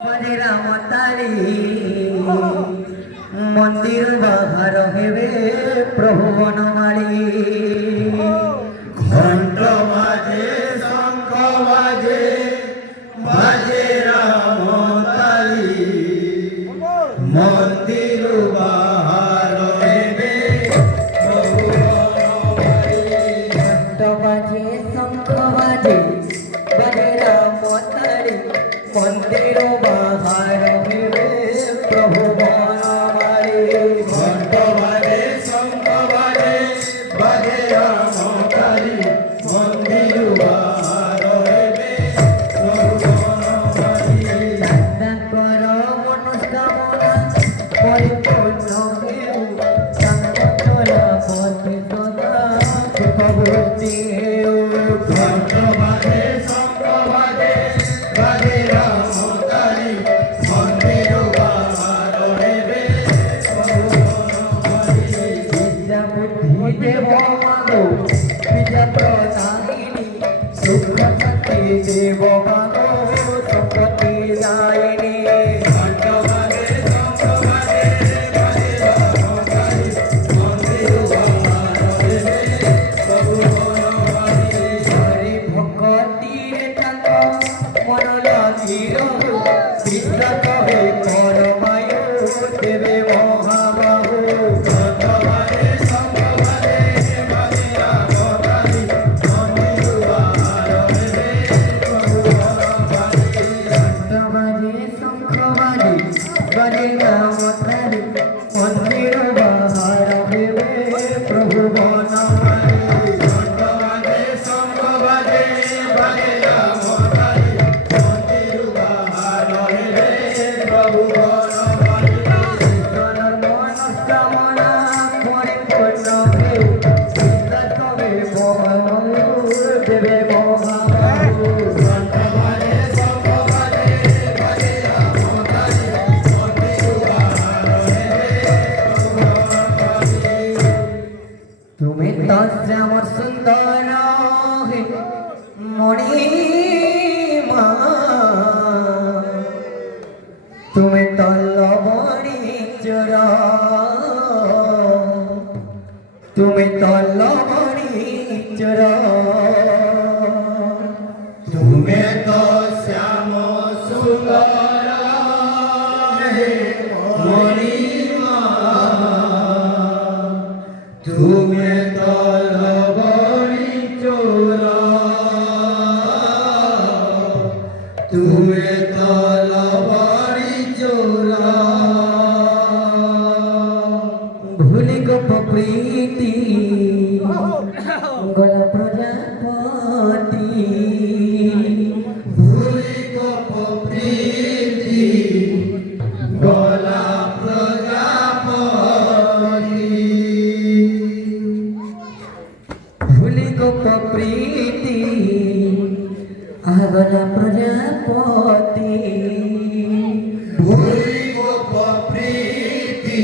হরে রাম তারি মন্দির বাহার হেবে প্রভু বনমালী ঘণ্ট বাজে শঙ্খ বাজে বাজে রাম তালি মন্দির বাহার হেবে প্রভু বনমালী। ঘণ্ট বাজে শঙ্খ বাজে বাজে রাম তারি মন্দির বাহার হেবে প্রভু বনমালী ঘণ্ট বাজে শঙ্খ বাজে বাজে রাম তালি মন্দির বাহার হেবে প্রভু বনমালী। দাদা কর মনস্কামনা পরিপূর্ণ হেউ সংকটল পথে সদা সুখবর্তী হেউ ঘণ্ট বাজে শঙ্খ বাজে বাজে রাম তালি মন্দির বাহার হেবে প্রভু বনমালী। বিদ্যা বুদ্ধি দেব মাগো বিদ্যা প্রদায়িনী সুখ শক্তি দেব মাগো সম্পত্তি দায়িনী ঘণ্ট বাজে শঙ্খ বাজে বাজে রাম তালি মন্দির বাহার হেবে প্রভু বনমালী। হরি ভক্তির তাঙ্গ মন লাগির বিশ্বাস হে পরমায়ু দেবে মহাবাহু ঘণ্ট বাজে শঙ্খ বাজে বাজে রাম তালি মন্দির বাহার হেবে প্রভু বনমালী। বাজে শঙ্খ বাজে বাজে রাম তারি মন্দির বাহার হেবে প্রভু বনমালী ঘণ্ট বাজে শঙ্খ বাজে বাজে রাম তালি মন্দির বাহার হেবে প্রভু বনমালী। মনস্কামনা পরিপূর্ণ হেউ বিশ্বকবে মহাবাহু দেবে মহাবাহু ঘণ্ট বাজে শঙ্খ বাজে বাজে রাম তালি মন্দির বাহার হেবে প্রভু বনমালী। তুমি তো শ্যাম সুন্দর হে মণিমা তুমি তো লবণী চোর তুমি তো লবণী চোর তুমি তো শ্যাম সুন্দর হে মণিমা তুমি তো লবণী চোর তুমি তো লবণী চোর ভুলি গোপ প্রীতি গলা প্রজাপতি ভুলি গোপ প্রীতি গলা প্রজাপতি ভুলি গোপ প্রীতি আগলা প্রজাপতি ভুলি গোপ প্রীতি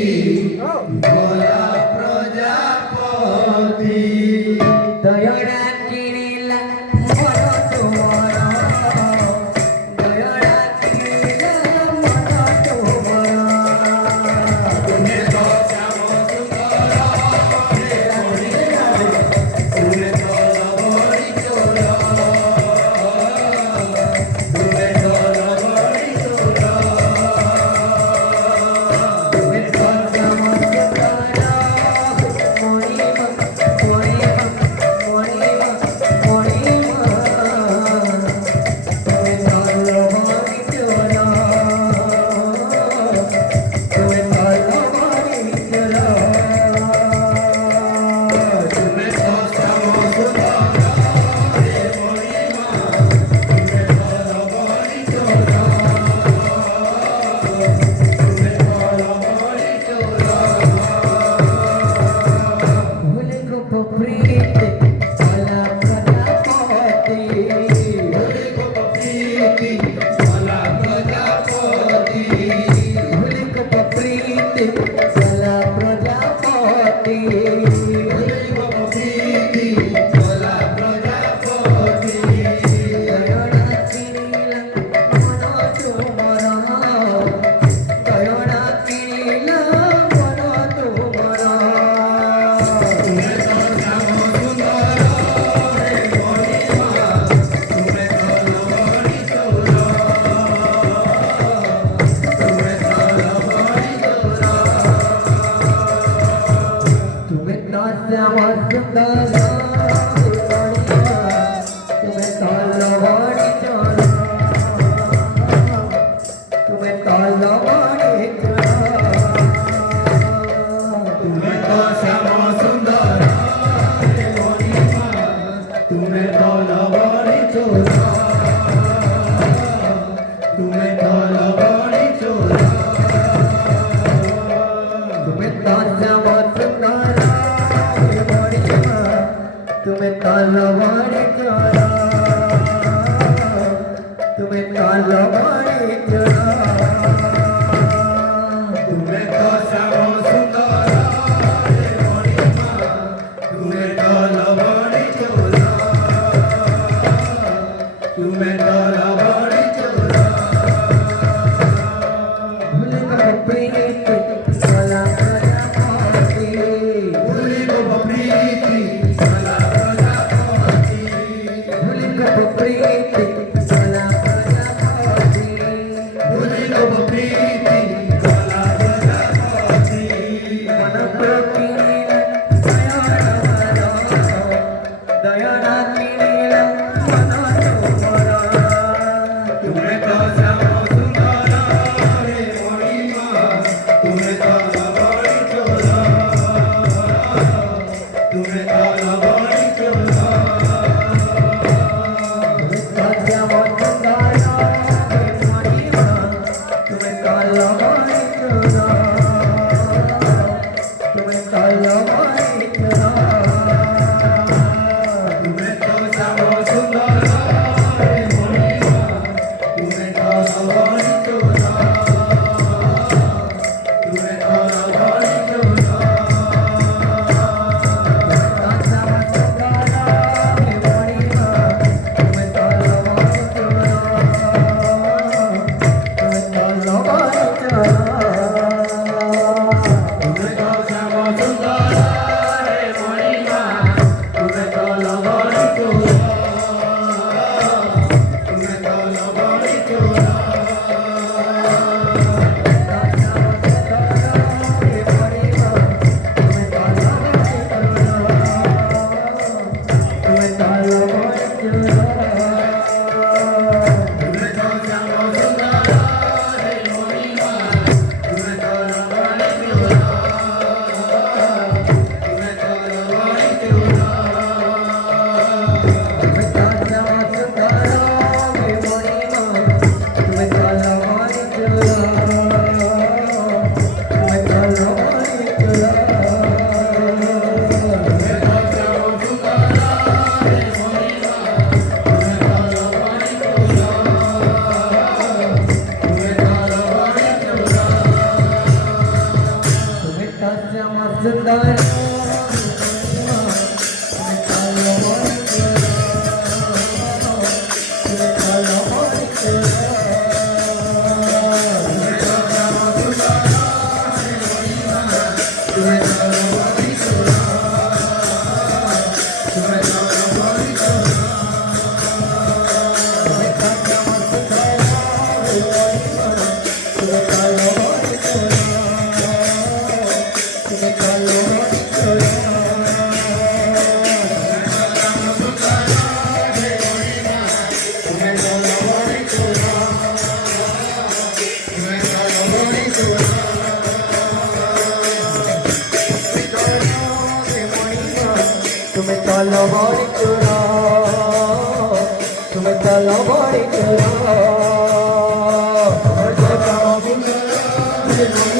গলা প্রজাপতি দয়রা কিনিলা মর তোমার দয়রা কিনিলা সুন্দর তুমি তলবারি চলো তুমি তলবারি চলো তুমি তো শ্যামা সুন্দর হে মণিমা তুমি তলবারি চোরা তুমি তলবারি চোরা তুমি তলবা সুন্দর হে মণিমা তুমি তলবারি চলো তুমি তলবারি চলো তুমি তো শ্যামা সুন্দর হে মণিমা তুমি তলবারি চোরা তুমি তলবারি চোরা ভুলে গো প্রীতি চলা চলা পাতি ভুলি গো প্রীতি চলা চলা পথি ভুলে গো প্রীতি চলা চলা পাতি ভুলি গো প্রীতি চলা চলা পথি মন প্রকৃতির দয়া না মিলিল মন তোমার তুমি তো শ্যামা সুন্দর হে মণিমা তুমি তলবারি চোরা তুমি তলবারি চোরা রাজা মন্দার হে মণিমা তুমি তলবারি চোরা তুমি তলবারি চোরা তুমি তো শ্যামা সুন্দর হে মণিমা তুমি তলবারি চোরা তুমি তলবারি চোরা রাজা মন্দার হে মণিমা তুমি তলবারি চোরা তুমি তলবারি চোরা তুমি তো শ্যামা সুন্দর হে মণিমা তুমি তলবারি চোরা তুমি তলবারি চোরা তুমি তো শ্যামা সুন্দর হে মণিমা তুমি তলবারি চোরা তুমি তলবারি চোরা তুমি তলবারি চোরা তুমি তলবারি চোরা তুমি তো শ্যামা সুন্দর হে মণিমা